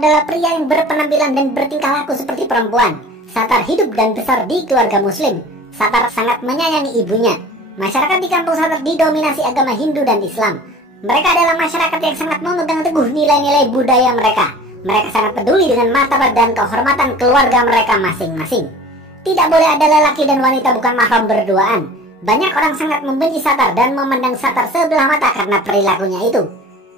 adalah pria yang berpenampilan dan bertingkah laku seperti perempuan. Satar hidup dan besar di keluarga muslim. Satar sangat menyayangi ibunya. Masyarakat di kampung Satar didominasi agama Hindu dan Islam. Mereka adalah masyarakat yang sangat memegang teguh nilai-nilai budaya mereka. Mereka sangat peduli dengan martabat dan kehormatan keluarga mereka masing-masing. Tidak boleh ada lelaki dan wanita bukan mahram berduaan. Banyak orang sangat membenci Satar dan memandang Satar sebelah mata karena perilakunya itu.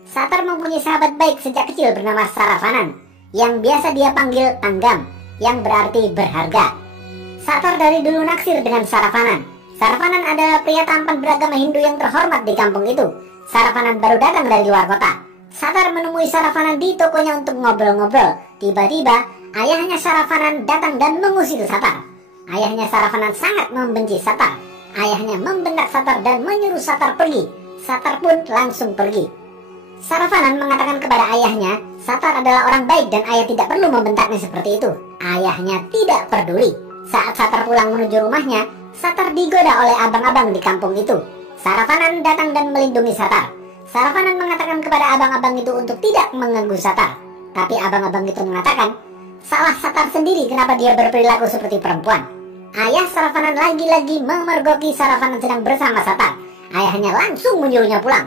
Satar mempunyai sahabat baik sejak kecil bernama Saravanan, yang biasa dia panggil Tanggam, yang berarti berharga. Satar dari dulu naksir dengan Saravanan. Saravanan adalah pria tampan beragama Hindu yang terhormat di kampung itu. Saravanan baru datang dari luar kota. Satar menemui Saravanan di tokonya untuk ngobrol-ngobrol. Tiba-tiba, ayahnya Saravanan datang dan mengusir Satar. Ayahnya Saravanan sangat membenci Satar. Ayahnya membentak Satar dan menyuruh Satar pergi. Satar pun langsung pergi. Saravanan mengatakan kepada ayahnya, Satar adalah orang baik dan ayah tidak perlu membentaknya seperti itu. Ayahnya tidak peduli. Saat Satar pulang menuju rumahnya, Satar digoda oleh abang-abang di kampung itu. Saravanan datang dan melindungi Satar. Saravanan mengatakan kepada abang-abang itu untuk tidak mengganggu Satar. Tapi abang-abang itu mengatakan, salah Satar sendiri kenapa dia berperilaku seperti perempuan. Ayah Saravanan lagi-lagi memergoki Saravanan sedang bersama Satar. Ayahnya langsung menyuruhnya pulang.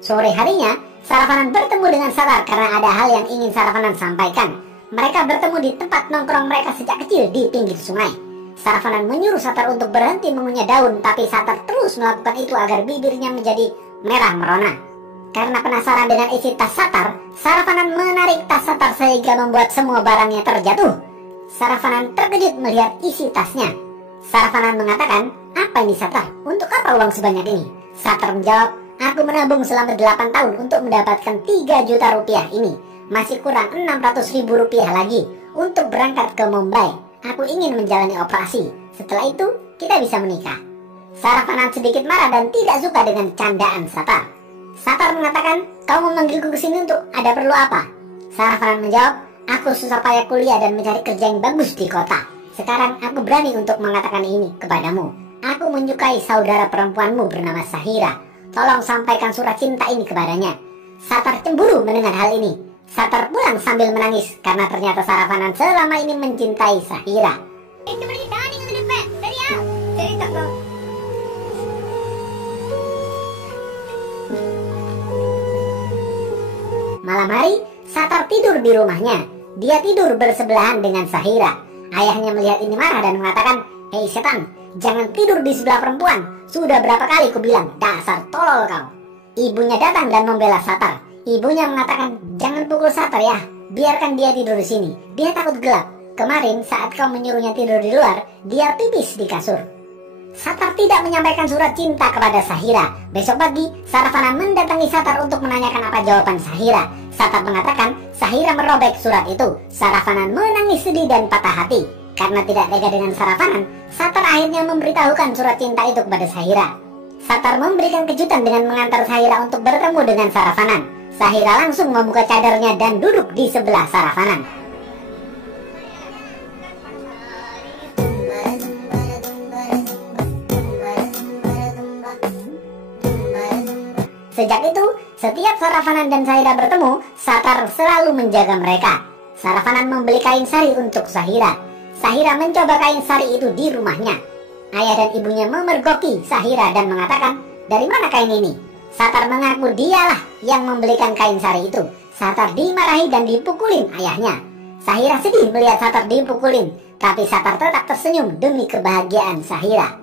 Sore harinya, Saravanan bertemu dengan Satar karena ada hal yang ingin Saravanan sampaikan. Mereka bertemu di tempat nongkrong mereka sejak kecil di pinggir sungai. Saravanan menyuruh Satar untuk berhenti mengunyah daun, tapi Satar terus melakukan itu agar bibirnya menjadi merah merona. Karena penasaran dengan isi tas Satar, Saravanan menarik tas Satar sehingga membuat semua barangnya terjatuh. Saravanan terkejut melihat isi tasnya. Saravanan mengatakan, "Apa ini Satar? Untuk apa uang sebanyak ini?" Satar menjawab, "Aku menabung selama 8 tahun untuk mendapatkan 3 juta rupiah ini. Masih kurang 600 ribu rupiah lagi untuk berangkat ke Mumbai. Aku ingin menjalani operasi. Setelah itu, kita bisa menikah." Saravanan sedikit marah dan tidak suka dengan candaan Satar. Satar mengatakan, "Kau memanggilku ke sini untuk ada perlu apa?" Saravanan menjawab, "Aku susah payah kuliah dan mencari kerja yang bagus di kota. Sekarang aku berani untuk mengatakan ini kepadamu. Aku menyukai saudara perempuanmu bernama Sahira. Tolong sampaikan surat cinta ini kepadanya." Satar cemburu mendengar hal ini. Satar pulang sambil menangis karena ternyata Saravanan selama ini mencintai Sahira. Malam hari, Satar tidur di rumahnya. Dia tidur bersebelahan dengan Sahira. Ayahnya melihat ini marah dan mengatakan, "Hei setan, jangan tidur di sebelah perempuan. Sudah berapa kali ku bilang, dasar tolol kau." Ibunya datang dan membela Satar. Ibunya mengatakan, "Jangan pukul Satar ya, biarkan dia tidur di sini. Dia takut gelap. Kemarin saat kau menyuruhnya tidur di luar, dia pipis di kasur." Satar tidak menyampaikan surat cinta kepada Sahira. Besok pagi, Saravanan mendatangi Satar untuk menanyakan apa jawaban Sahira. Satar mengatakan Sahira merobek surat itu. Saravanan menangis sedih dan patah hati. Karena tidak tega dengan Saravanan, Satar akhirnya memberitahukan surat cinta itu kepada Sahira. Satar memberikan kejutan dengan mengantar Sahira untuk bertemu dengan Saravanan. Sahira langsung membuka cadarnya dan duduk di sebelah Saravanan. Sejak itu, setiap Saravanan dan Sahira bertemu, Satar selalu menjaga mereka. Saravanan membeli kain sari untuk Sahira. Sahira mencoba kain sari itu di rumahnya. Ayah dan ibunya memergoki Sahira dan mengatakan, "Dari mana kain ini?" Satar mengaku dialah yang membelikan kain sari itu. Satar dimarahi dan dipukulin ayahnya. Sahira sedih melihat Satar dipukulin, tapi Satar tetap tersenyum demi kebahagiaan Sahira.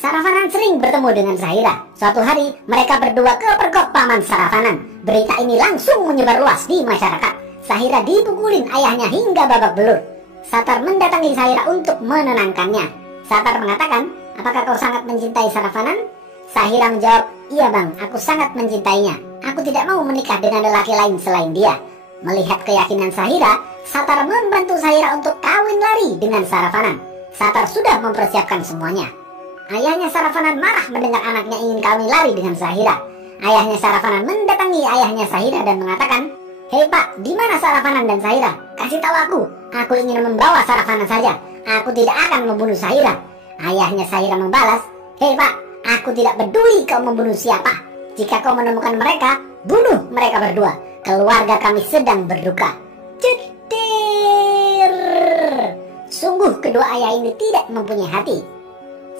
Saravanan sering bertemu dengan Sahira. Suatu hari, mereka berdua kepergok paman Saravanan. Berita ini langsung menyebar luas di masyarakat. Sahira dipukulin ayahnya hingga babak belur. Satar mendatangi Sahira untuk menenangkannya. Satar mengatakan, "Apakah kau sangat mencintai Saravanan?" Sahira menjawab, "Iya bang, aku sangat mencintainya. Aku tidak mau menikah dengan lelaki lain selain dia." Melihat keyakinan Sahira, Satar membantu Sahira untuk kawin lari dengan Saravanan. Satar sudah mempersiapkan semuanya. Ayahnya Saravanan marah mendengar anaknya ingin kawin lari dengan Sahira. Ayahnya Saravanan mendatangi ayahnya Sahira dan mengatakan, "Hei Pak, di mana Saravanan dan Sahira? Kasih tahu aku. Aku ingin membawa Saravanan saja. Aku tidak akan membunuh Sahira." Ayahnya Syahira membalas, "Hei Pak, aku tidak peduli kau membunuh siapa. Jika kau menemukan mereka, bunuh mereka berdua. Keluarga kami sedang berduka." Cedir. Sungguh kedua ayah ini tidak mempunyai hati.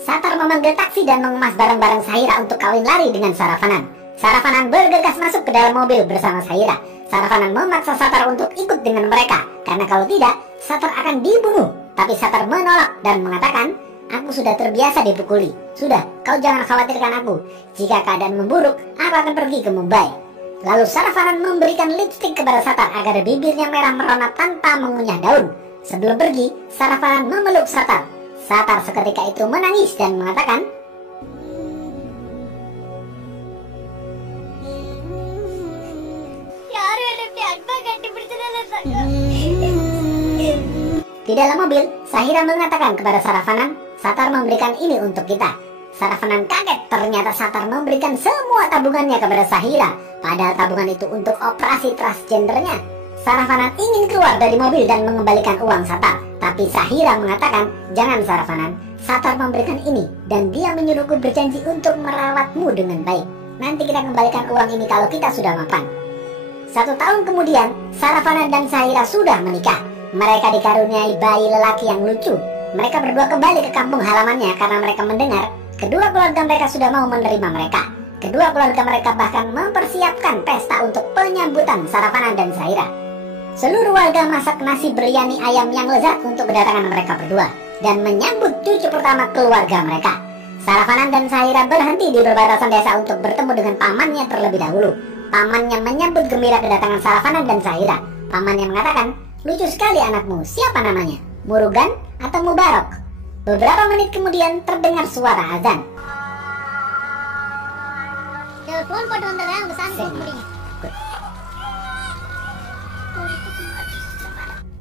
Satar memanggil taksi dan mengemas barang-barang Syahira untuk kawin lari dengan Sarafanan. Sarafanan bergegas masuk ke dalam mobil bersama Syahira. Sarafanan memaksa Satar untuk ikut dengan mereka, karena kalau tidak, Satar akan dibunuh. Tapi Satar menolak dan mengatakan, "Aku sudah terbiasa dipukuli. Sudah, kau jangan khawatirkan aku. Jika keadaan memburuk, aku akan pergi ke Mumbai." Lalu Sarafanan memberikan lipstik kepada Satar agar bibirnya merah merona tanpa mengunyah daun. Sebelum pergi, Sarafanan memeluk Satar. Satar seketika itu menangis dan mengatakan, Di dalam mobil, Syahira mengatakan kepada Sarafanan, "Satar memberikan ini untuk kita." Sarafanan kaget, ternyata Satar memberikan semua tabungannya kepada Syahira, padahal tabungan itu untuk operasi transgendernya. Sarafanan ingin keluar dari mobil dan mengembalikan uang Satar, tapi Syahira mengatakan, "Jangan Sarafanan, Satar memberikan ini dan dia menyuruhku berjanji untuk merawatmu dengan baik. Nanti kita kembalikan uang ini kalau kita sudah mapan." 1 tahun kemudian, Sarafanan dan Syahira sudah menikah. Mereka dikaruniai bayi lelaki yang lucu. Mereka berdua kembali ke kampung halamannya karena mereka mendengar kedua keluarga mereka sudah mau menerima mereka. Kedua keluarga mereka bahkan mempersiapkan pesta untuk penyambutan Sarafanan dan Syahira. Seluruh warga masak nasi biryani ayam yang lezat untuk kedatangan mereka berdua dan menyambut cucu pertama keluarga mereka. Sarafanan dan Syahira berhenti di perbatasan desa untuk bertemu dengan pamannya terlebih dahulu. Pamannya menyambut gembira kedatangan Sarafanan dan Syahira. Pamannya mengatakan, "Lucu sekali anakmu, siapa namanya? Murugan atau Mubarak?" Beberapa menit kemudian terdengar suara azan.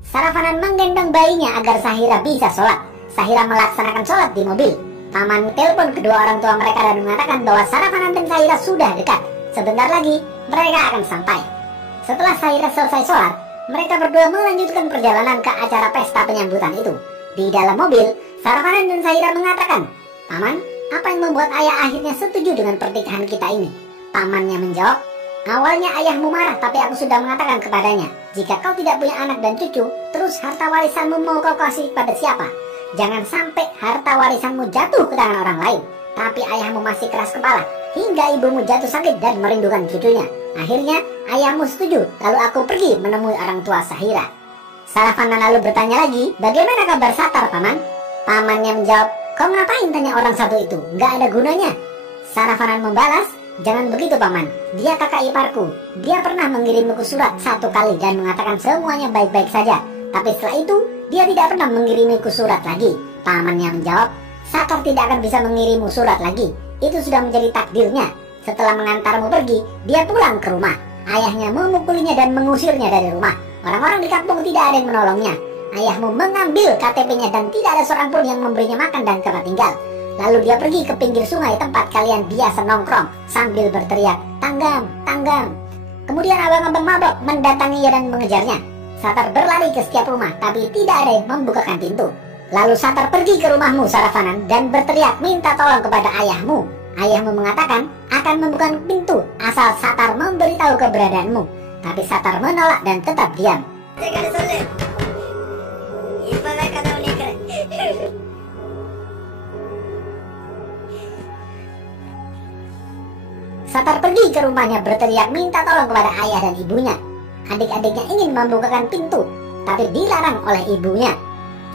Sarafanan menggendong bayinya agar Syahira bisa sholat. Syahira melaksanakan sholat di mobil. Paman telepon kedua orang tua mereka dan mengatakan bahwa Sarafanan dan Syahira sudah dekat. Sebentar lagi mereka akan sampai. Setelah Syahira selesai sholat, mereka berdua melanjutkan perjalanan ke acara pesta penyambutan itu. Di dalam mobil, Sarafanan dan Syahira mengatakan, "Paman, apa yang membuat ayah akhirnya setuju dengan pernikahan kita ini?" Pamannya menjawab, "Awalnya ayahmu marah, tapi aku sudah mengatakan kepadanya, jika kau tidak punya anak dan cucu, terus harta warisanmu mau kau kasih pada siapa? Jangan sampai harta warisanmu jatuh ke tangan orang lain." Tapi ayahmu masih keras kepala, hingga ibumu jatuh sakit dan merindukan cucunya. Akhirnya ayahmu setuju, lalu aku pergi menemui orang tua Syahira. Sarafanan lalu bertanya lagi, "Bagaimana kabar Satar, Paman?" Pamannya menjawab, "Kau ngapain tanya orang satu itu? Nggak ada gunanya." Sarafanan membalas, "Jangan begitu Paman, dia kakak iparku. Dia pernah mengirimiku surat 1 kali dan mengatakan semuanya baik-baik saja. Tapi setelah itu, dia tidak pernah mengirimiku surat lagi." Pamannya menjawab, "Satar tidak akan bisa mengirimu surat lagi. Itu sudah menjadi takdirnya. Setelah mengantarmu pergi, dia pulang ke rumah. Ayahnya memukulinya dan mengusirnya dari rumah. Orang-orang di kampung tidak ada yang menolongnya. Ayahmu mengambil KTP-nya dan tidak ada seorang pun yang memberinya makan dan tempat tinggal. Lalu dia pergi ke pinggir sungai tempat kalian biasa nongkrong sambil berteriak, 'Tanggam, tanggam.' Kemudian abang-abang mabok mendatanginya dan mengejarnya. Satar berlari ke setiap rumah, tapi tidak ada yang membukakan pintu. Lalu Satar pergi ke rumahmu Sarafanan dan berteriak minta tolong kepada ayahmu. Ayahmu mengatakan akan membuka pintu asal Satar memberitahu keberadaanmu. Tapi Satar menolak dan tetap diam. Satar pergi ke rumahnya berteriak minta tolong kepada ayah dan ibunya. Adik-adiknya ingin membukakan pintu, tapi dilarang oleh ibunya.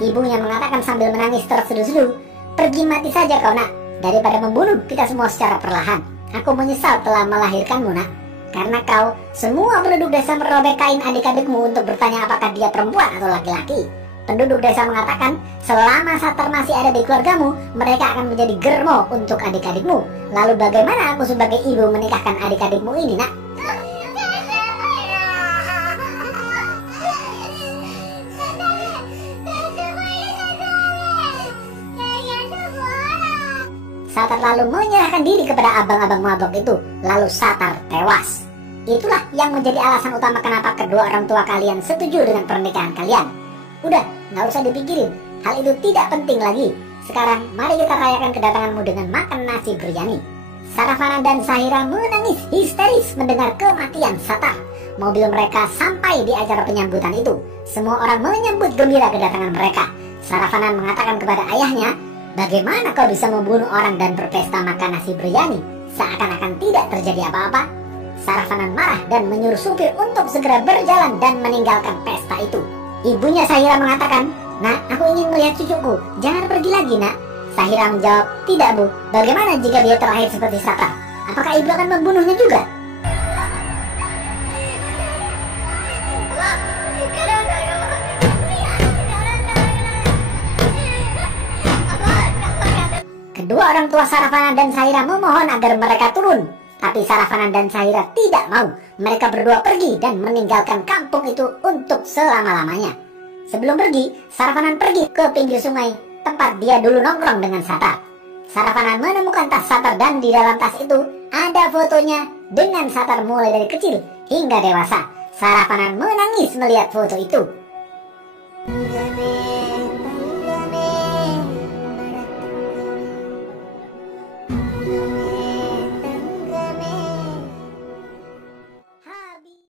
Ibunya mengatakan sambil menangis terseduh-seduh, "Pergi mati saja kau nak, daripada membunuh kita semua secara perlahan. Aku menyesal telah melahirkanmu nak. Karena kau, semua penduduk desa merobek kain adik-adikmu untuk bertanya apakah dia perempuan atau laki-laki. Penduduk desa mengatakan selama Satar masih ada di keluargamu, mereka akan menjadi germo untuk adik-adikmu. Lalu bagaimana aku sebagai ibu menikahkan adik-adikmu ini nak?" Satar lalu menyerahkan diri kepada abang-abang mabok itu. Lalu Satar tewas. Itulah yang menjadi alasan utama kenapa kedua orang tua kalian setuju dengan pernikahan kalian. Udah, nggak usah dipikirin. Hal itu tidak penting lagi. Sekarang mari kita rayakan kedatanganmu dengan makan nasi biryani. Sarafana dan Sahira menangis histeris mendengar kematian Satar. Mobil mereka sampai di acara penyambutan itu. Semua orang menyambut gembira kedatangan mereka. Sarafana mengatakan kepada ayahnya, "Bagaimana kau bisa membunuh orang dan berpesta makan nasi biryani? Seakan-akan tidak terjadi apa-apa." Sarafana marah dan menyuruh supir untuk segera berjalan dan meninggalkan pesta itu. Ibunya Sahira mengatakan, "Nak, aku ingin melihat cucuku. Jangan pergi lagi, nak." Sahira menjawab, "Tidak, Bu. Bagaimana jika dia terlahir seperti Satar? Apakah ibu akan membunuhnya juga?" Kedua orang tua Sarafana dan Sahira memohon agar mereka turun. Tapi Sarafana dan Sahira tidak mau. Mereka berdua pergi dan meninggalkan kampung itu untuk selama-lamanya. Sebelum pergi, Sarafana pergi ke pinggir sungai, tempat dia dulu nongkrong dengan Satar. Sarafana menemukan tas Satar dan di dalam tas itu ada fotonya dengan Satar mulai dari kecil hingga dewasa. Sarafana menangis melihat foto itu.